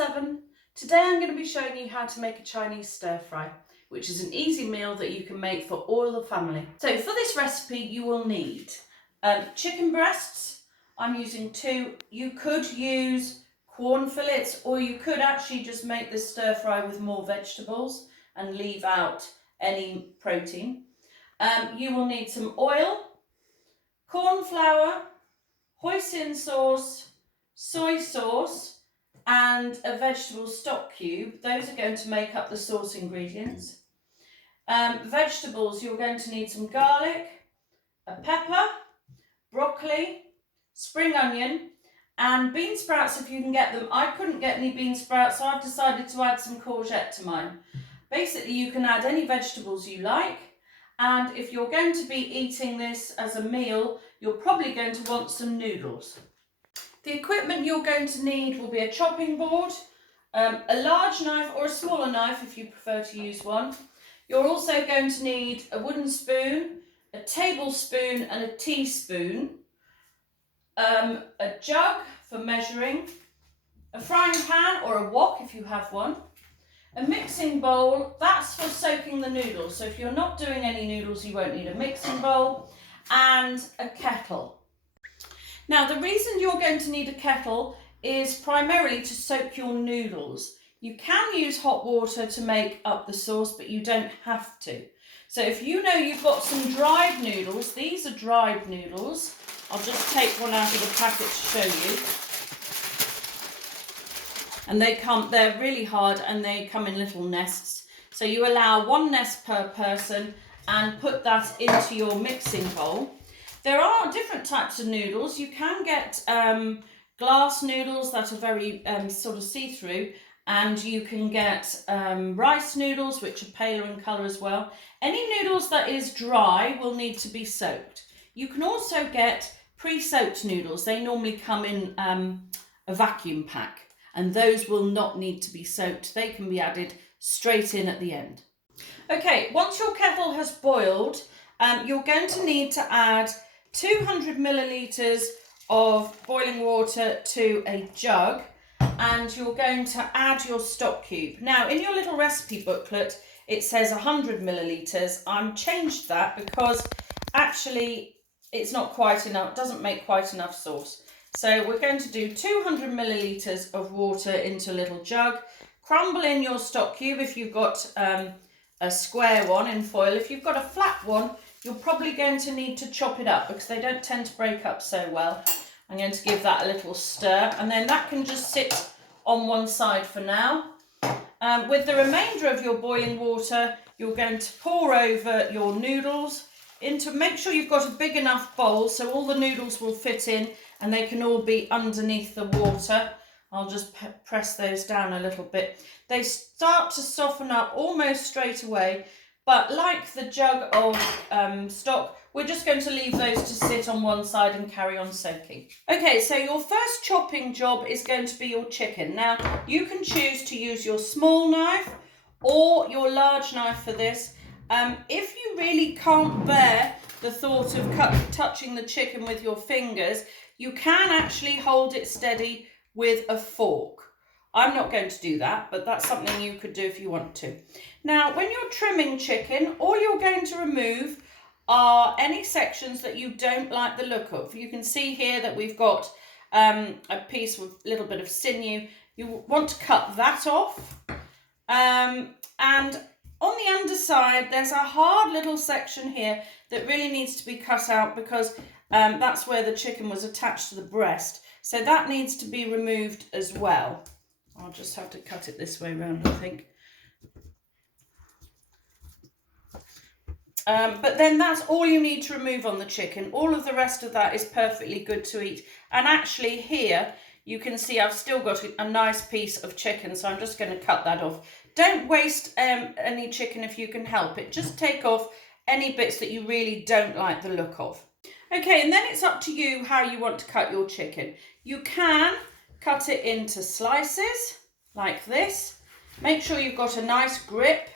7. Today I'm going to be showing you how to make a Chinese stir fry, which is an easy meal that you can make for all the family. So for this recipe you will need chicken breasts. I'm using 2. You could use quorn fillets, or you could actually just make this stir fry with more vegetables and leave out any protein. You will need some oil, cornflour, Hoisin sauce, soy sauce, and a vegetable stock cube. Those are going to make up the sauce ingredients. Vegetables, you're going to need some garlic, a pepper, broccoli, spring onion, and bean sprouts if you can get them. I couldn't get any bean sprouts, so I've decided to add some courgette to mine. Basically, you can add any vegetables you like, and if you're going to be eating this as a meal, you're probably going to want some noodles. The equipment you're going to need will be a chopping board, a large knife or a smaller knife if you prefer to use one. You're also going to need a wooden spoon, a tablespoon and a teaspoon, a jug for measuring, a frying pan or a wok if you have one, a mixing bowl, that's for soaking the noodles. So if you're not doing any noodles, you won't need a mixing bowl, and a kettle. Now, the reason you're going to need a kettle is primarily to soak your noodles. You can use hot water to make up the sauce, but you don't have to. So if you know you've got some dried noodles, these are dried noodles. I'll just take one out of the packet to show you. And they're really hard and they come in little nests. So you allow 1 nest per person and put that into your mixing bowl. There are different types of noodles. You can get glass noodles that are very sort of see-through, and you can get rice noodles, which are paler in colour as well. Any noodles that is dry will need to be soaked. You can also get pre-soaked noodles. They normally come in a vacuum pack, and those will not need to be soaked. They can be added straight in at the end. Okay, once your kettle has boiled, you're going to need to add 200 millilitres of boiling water to a jug, and you're going to add your stock cube. Now, in your little recipe booklet, it says 100 millilitres. I've changed that because actually it's not quite enough, doesn't make quite enough sauce. So we're going to do 200 millilitres of water into a little jug. Crumble in your stock cube if you've got a square one in foil. If you've got a flat one, you're probably going to need to chop it up because they don't tend to break up so well. I'm going to give that a little stir, and then that can just sit on one side for now. With the remainder of your boiling water, you're going to pour over your noodles make sure you've got a big enough bowl so all the noodles will fit in and they can all be underneath the water. I'll just press those down a little bit. They start to soften up almost straight away, but like the jug of stock, we're just going to leave those to sit on one side and carry on soaking. Okay, so your first chopping job is going to be your chicken. Now, you can choose to use your small knife or your large knife for this. If you really can't bear the thought of touching the chicken with your fingers, you can actually hold it steady with a fork. I'm not going to do that, but that's something you could do if you want to. Now, when you're trimming chicken, all you're going to remove are any sections that you don't like the look of. You can see here that we've got a piece with a little bit of sinew. You want to cut that off. And on the underside, there's a hard little section here that really needs to be cut out because that's where the chicken was attached to the breast. So that needs to be removed as well. I'll just have to cut it this way around, I think. But then that's all you need to remove on the chicken. All of the rest of that is perfectly good to eat. And actually here, you can see I've still got a nice piece of chicken, so I'm just going to cut that off. Don't waste any chicken if you can help it. Just take off any bits that you really don't like the look of. Okay, and then it's up to you how you want to cut your chicken. You can cut it into slices like this. Make sure you've got a nice grip,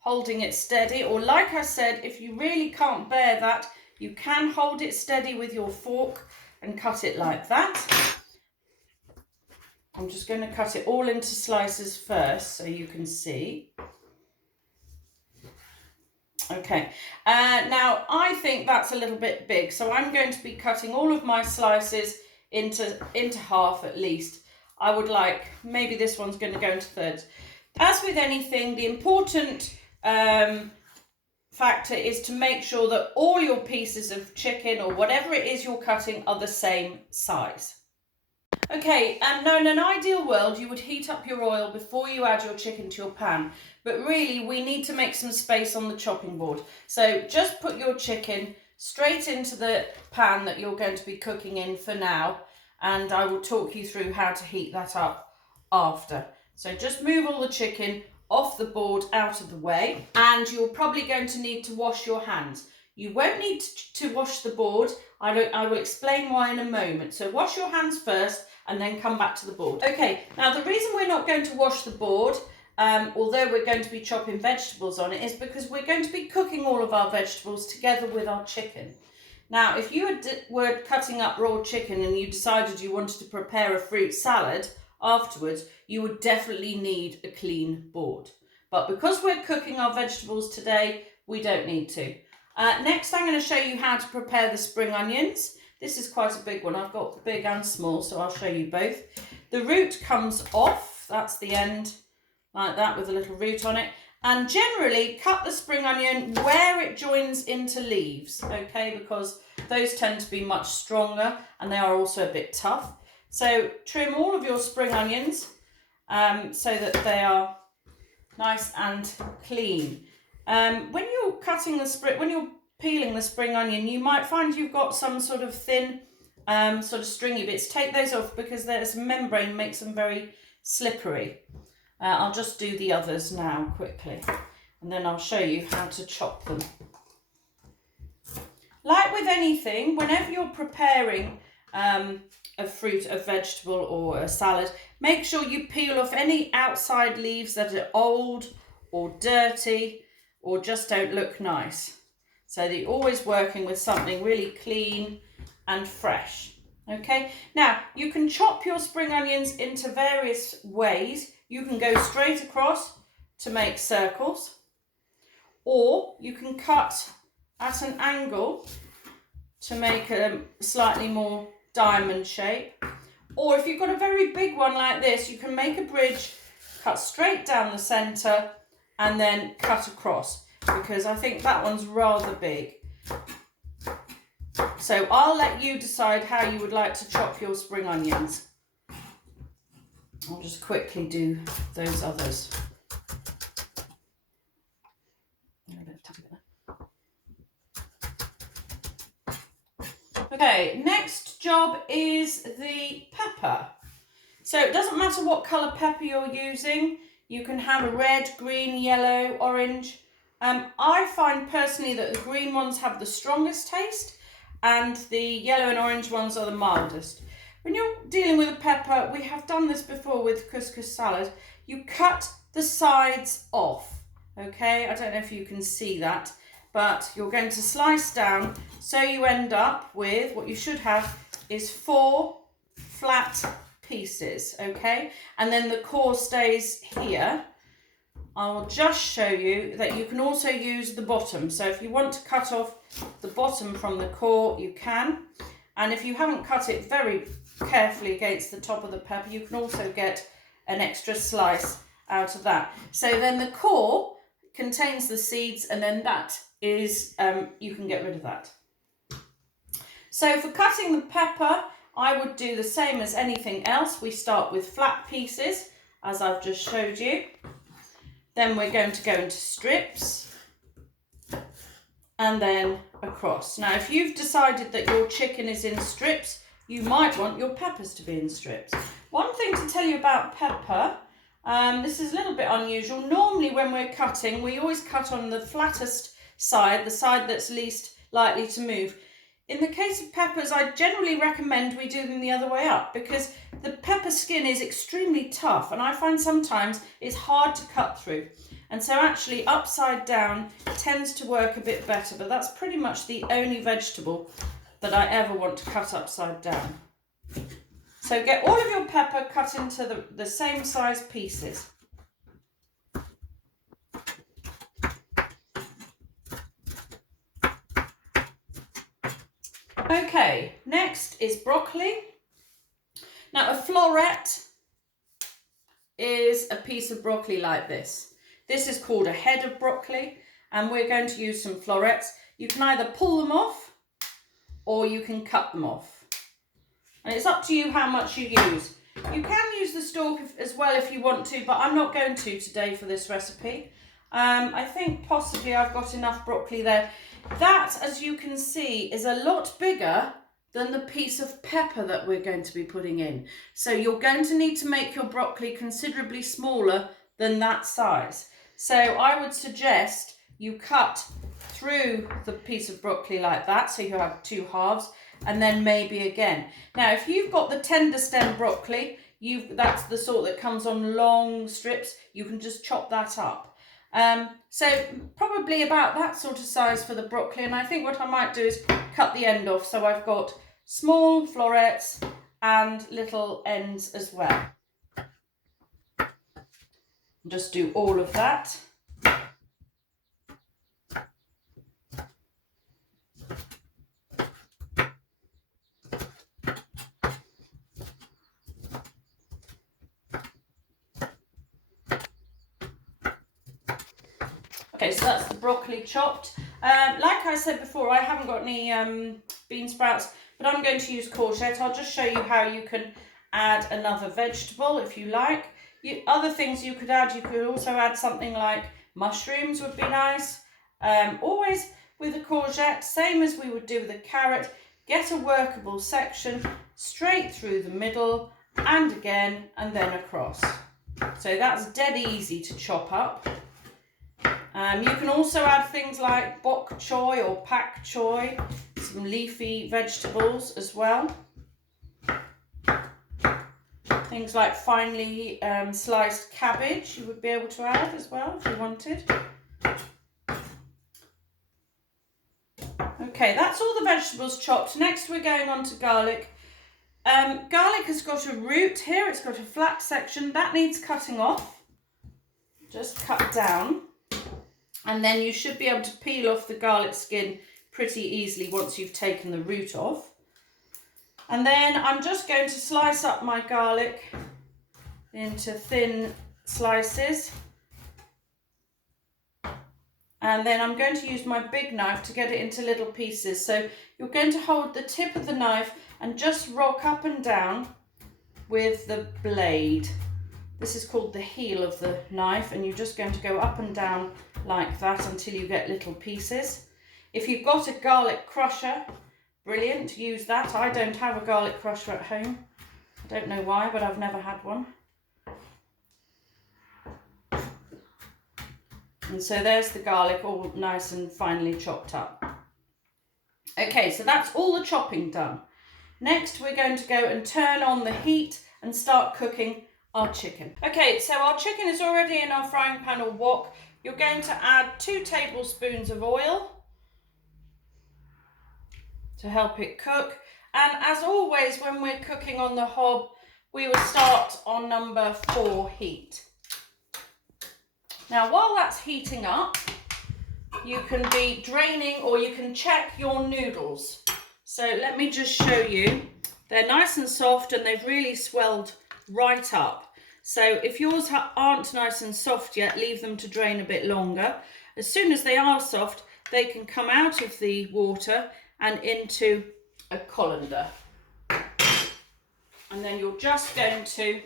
holding it steady, or like I said, if you really can't bear that, you can hold it steady with your fork and cut it like that. I'm just going to cut it all into slices first so you can see. Okay, now I think that's a little bit big, so I'm going to be cutting all of my slices into half at least. I would like, maybe this one's going to go into thirds. As with anything, the important factor is to make sure that all your pieces of chicken or whatever it is you're cutting are the same size. Okay, now in an ideal world, you would heat up your oil before you add your chicken to your pan. But really, we need to make some space on the chopping board. So just put your chicken straight into the pan that you're going to be cooking in for now. And I will talk you through how to heat that up after. So just move all the chicken off the board out of the way. And you're probably going to need to wash your hands. You won't need to wash the board. I will explain why in a moment. So wash your hands first and then come back to the board. Okay, now the reason we're not going to wash the board, although we're going to be chopping vegetables on it, is because we're going to be cooking all of our vegetables together with our chicken. Now, if you were cutting up raw chicken and you decided you wanted to prepare a fruit salad afterwards, you would definitely need a clean board. But because we're cooking our vegetables today, we don't need to. Next, I'm going to show you how to prepare the spring onions. This is quite a big one. I've got big and small, so I'll show you both. The root comes off. That's the end, like that, with a little root on it. And generally, cut the spring onion where it joins into leaves, okay, because those tend to be much stronger and they are also a bit tough. So trim all of your spring onions so that they are nice and clean. When you're cutting when you're peeling the spring onion, you might find you've got some sort of thin, sort of stringy bits. Take those off because there's a membrane makes them very slippery. I'll just do the others now quickly, and then I'll show you how to chop them. Like with anything, whenever you're preparing a fruit, a vegetable or a salad, make sure you peel off any outside leaves that are old or dirty or just don't look nice, so that you're always working with something really clean and fresh. Okay, now you can chop your spring onions into various ways. You can go straight across to make circles, or you can cut at an angle to make a slightly more diamond shape. Or if you've got a very big one like this, you can make a bridge, cut straight down the centre and then cut across, because I think that one's rather big. So I'll let you decide how you would like to chop your spring onions. I'll just quickly do those others. Okay, next job is the pepper. So it doesn't matter what colour pepper you're using. You can have a red, green, yellow, orange. I find personally that the green ones have the strongest taste and the yellow and orange ones are the mildest. When you're dealing with a pepper, we have done this before with couscous salad, you cut the sides off, okay? I don't know if you can see that, but you're going to slice down, so you end up with, what you should have is 4 flat pieces, okay? And then the core stays here. I'll just show you that you can also use the bottom. So if you want to cut off the bottom from the core, you can. And if you haven't cut it very carefully against the top of the pepper, you can also get an extra slice out of that. So then the core contains the seeds, and then that is, you can get rid of that. So for cutting the pepper, I would do the same as anything else. We start with flat pieces, as I've just showed you. Then we're going to go into strips and then across. Now, if you've decided that your chicken is in strips, you might want your peppers to be in strips. One thing to tell you about pepper, this is a little bit unusual. Normally when we're cutting, we always cut on the flattest side, the side that's least likely to move. In the case of peppers, I generally recommend we do them the other way up, because the pepper skin is extremely tough and I find sometimes it's hard to cut through. And so actually upside down tends to work a bit better, but that's pretty much the only vegetable that I ever want to cut upside down. So get all of your pepper cut into the same size pieces. Okay, next is broccoli. Now a floret is a piece of broccoli like this. This is called a head of broccoli, and we're going to use some florets. You can either pull them off or you can cut them off. And it's up to you how much you use. You can use the stalk as well if you want to, but I'm not going to today for this recipe. I think possibly I've got enough broccoli there. That, as you can see, is a lot bigger than the piece of pepper that we're going to be putting in. So you're going to need to make your broccoli considerably smaller than that size. So I would suggest you cut through the piece of broccoli like that, so you have two halves, and then maybe again. Now, if you've got the tender stem broccoli, that's the sort that comes on long strips, you can just chop that up. So probably about that sort of size for the broccoli, and I think what I might do is cut the end off, so I've got small florets and little ends as well. Just do all of that. Okay, so that's the broccoli chopped. Like I said before, I haven't got any bean sprouts, but I'm going to use courgette. I'll just show you how you can add another vegetable if you like. Other things you could also add something like mushrooms would be nice. Always with a courgette, same as we would do with a carrot, get a workable section straight through the middle and again and then across. So that's dead easy to chop up. You can also add things like bok choy or pak choy, some leafy vegetables as well. Things like finely sliced cabbage you would be able to add as well if you wanted. Okay, that's all the vegetables chopped. Next we're going on to garlic. Garlic has got a root here, it's got a flat section, that needs cutting off. Just cut down. And then you should be able to peel off the garlic skin pretty easily once you've taken the root off. And then I'm just going to slice up my garlic into thin slices. And then I'm going to use my big knife to get it into little pieces. So you're going to hold the tip of the knife and just rock up and down with the blade. This is called the heel of the knife, and you're just going to go up and down like that until you get little pieces. If you've got a garlic crusher, brilliant, use that. I don't have a garlic crusher at home. I don't know why, but I've never had one. And so there's the garlic all nice and finely chopped up. Okay, so that's all the chopping done. Next, we're going to go and turn on the heat and start cooking our chicken. Okay, so our chicken is already in our frying pan or wok. You're going to add 2 tablespoons of oil to help it cook. And as always, when we're cooking on the hob, we will start on number 4 heat. Now, while that's heating up, you can be draining or you can check your noodles. So let me just show you. They're nice and soft and they've really swelled right up. So if yours aren't nice and soft yet, leave them to drain a bit longer. As soon as they are soft, they can come out of the water and into a colander. And then you're just going to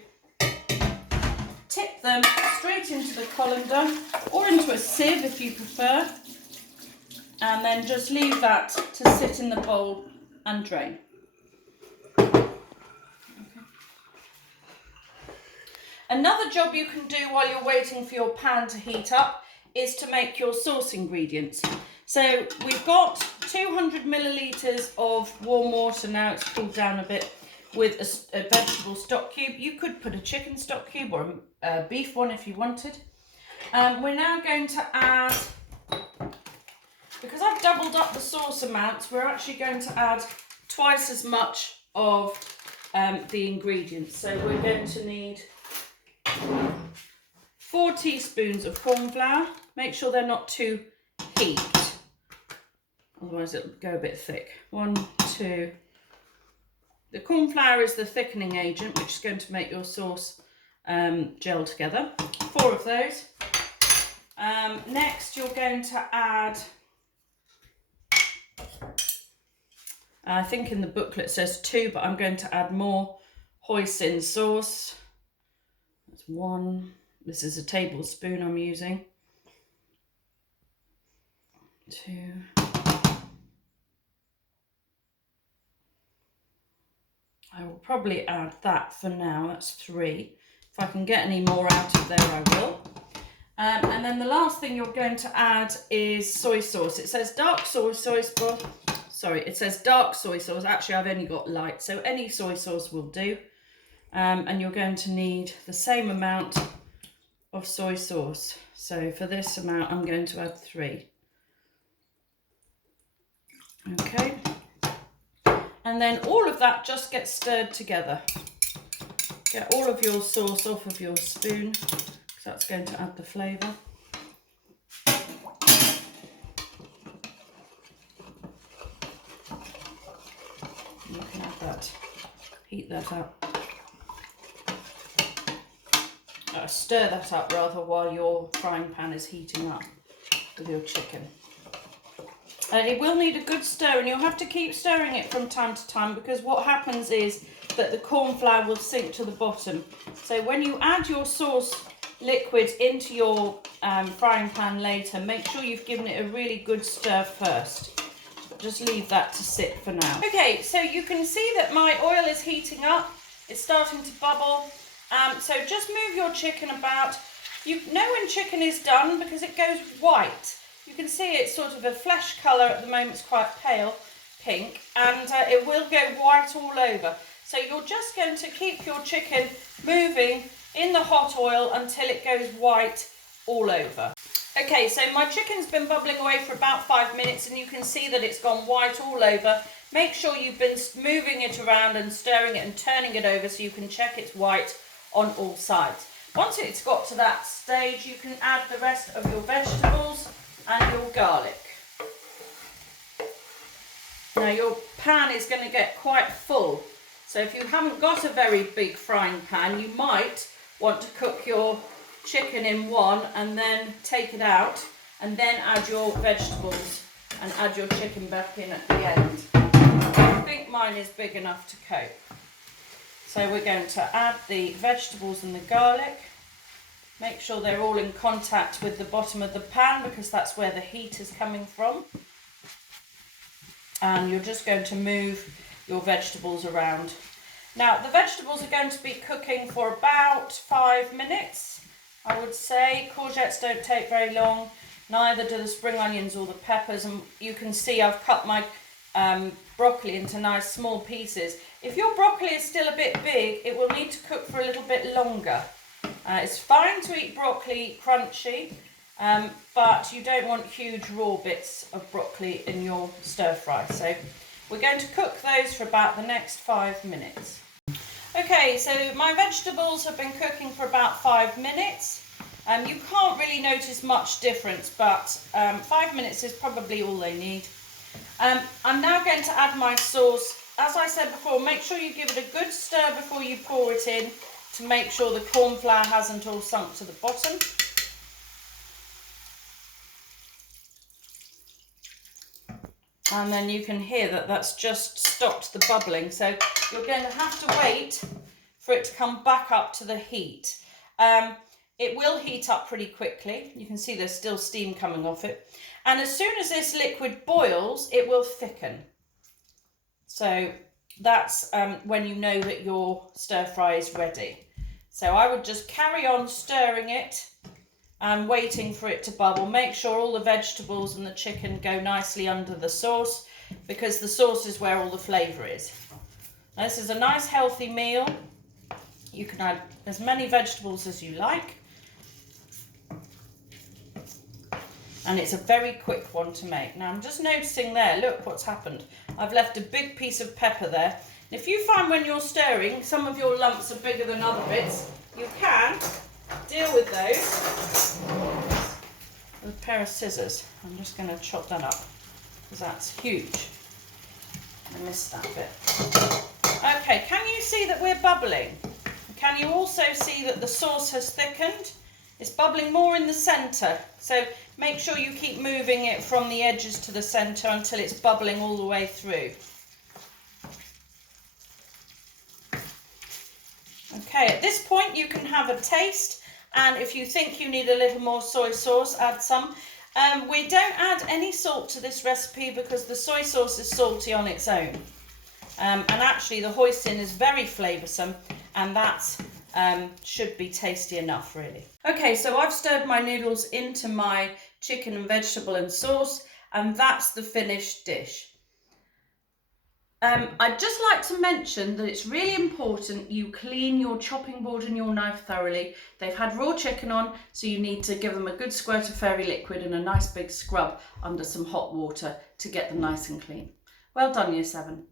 tip them straight into the colander or into a sieve if you prefer. And then just leave that to sit in the bowl and drain. Another job you can do while you're waiting for your pan to heat up is to make your sauce ingredients. So we've got 200 millilitres of warm water now, it's cooled down a bit, with a vegetable stock cube. You could put a chicken stock cube or a beef one if you wanted. We're now going to add, because I've doubled up the sauce amounts, we're actually going to add twice as much of the ingredients. So we're going to need 4 teaspoons of corn flour. Make sure they're not too heaped, otherwise it'll go a bit thick. 1, 2. The corn flour is the thickening agent, which is going to make your sauce gel together. 4 of those. Next, you're going to add, I think in the booklet it says 2, but I'm going to add more hoisin sauce. That's 1. This is a tablespoon I'm using. 2. I will probably add that for now. That's 3. If I can get any more out of there, I will. And then the last thing you're going to add is soy sauce. It says dark soy sauce. Sorry, it says dark soy sauce. Actually, I've only got light, so any soy sauce will do. And you're going to need the same amount of soy sauce. So for this amount, I'm going to add 3. Okay. And then all of that just gets stirred together. Get all of your sauce off of your spoon, because that's going to add the flavour. You can add that, heat that up. Stir that up rather while your frying pan is heating up with your chicken. It will need a good stir, and you'll have to keep stirring it from time to time, because what happens is that the corn flour will sink to the bottom. So when you add your sauce liquid into your frying pan later, make sure you've given it a really good stir first. Just leave that to sit for now. Okay, so you can see that my oil is heating up. It's starting to bubble. So just move your chicken about. You know when chicken is done because it goes white. You can see it's sort of a flesh colour at the moment. It's quite pale pink, and it will go white all over. So you're just going to keep your chicken moving in the hot oil until it goes white all over. Okay, so my chicken's been bubbling away for about 5 minutes, and you can see that it's gone white all over. Make sure you've been moving it around and stirring it and turning it over so you can check it's white on all sides. Once it's got to that stage, you can add the rest of your vegetables and your garlic. Now your pan is going to get quite full, so if you haven't got a very big frying pan, you might want to cook your chicken in one and then take it out and then add your vegetables and add your chicken back in at the end. I think mine is big enough to cope. So we're going to add the vegetables and the garlic. Make sure they're all in contact with the bottom of the pan, because that's where the heat is coming from. And you're just going to move your vegetables around. Now the vegetables are going to be cooking for about 5 minutes, I would say. Courgettes don't take very long, neither do the spring onions or the peppers. And you can see I've cut my broccoli into nice small pieces. If your broccoli is still a bit big, it will need to cook for a little bit longer. It's fine to eat broccoli crunchy, but you don't want huge raw bits of broccoli in your stir fry. So we're going to cook those for about the next 5 minutes. Okay, so my vegetables have been cooking for about 5 minutes. You can't really notice much difference, but 5 minutes is probably all they need. I'm now going to add my sauce. As I said before, make sure you give it a good stir before you pour it in, to make sure the corn flour hasn't all sunk to the bottom. And then you can hear that that's just stopped the bubbling. So you're going to have to wait for it to come back up to the heat. It will heat up pretty quickly. You can see there's still steam coming off it. And as soon as this liquid boils, it will thicken. So that's when you know that your stir fry is ready. So I would just carry on stirring it and waiting for it to bubble. Make sure all the vegetables and the chicken go nicely under the sauce, because the sauce is where all the flavour is. Now, this is a nice healthy meal. You can add as many vegetables as you like. And it's a very quick one to make. Now I'm just noticing there, look what's happened. I've left a big piece of pepper there. If you find when you're stirring some of your lumps are bigger than other bits, you can deal with those with a pair of scissors. I'm just going to chop that up because that's huge. I missed that bit. Okay, can you see that we're bubbling? Can you also see that the sauce has thickened? It's bubbling more in the centre, so make sure you keep moving it from the edges to the centre until it's bubbling all the way through. Okay, at this point you can have a taste, and if you think you need a little more soy sauce, add some. We don't add any salt to this recipe because the soy sauce is salty on its own. And actually the hoisin is very flavoursome, and that should be tasty enough really. Okay, so I've stirred my noodles into my chicken and vegetable and sauce, and that's the finished dish. I'd just like to mention that it's really important you clean your chopping board and your knife thoroughly. They've had raw chicken on, so you need to give them a good squirt of fairy liquid and a nice big scrub under some hot water to get them nice and clean. Well done, Year 7.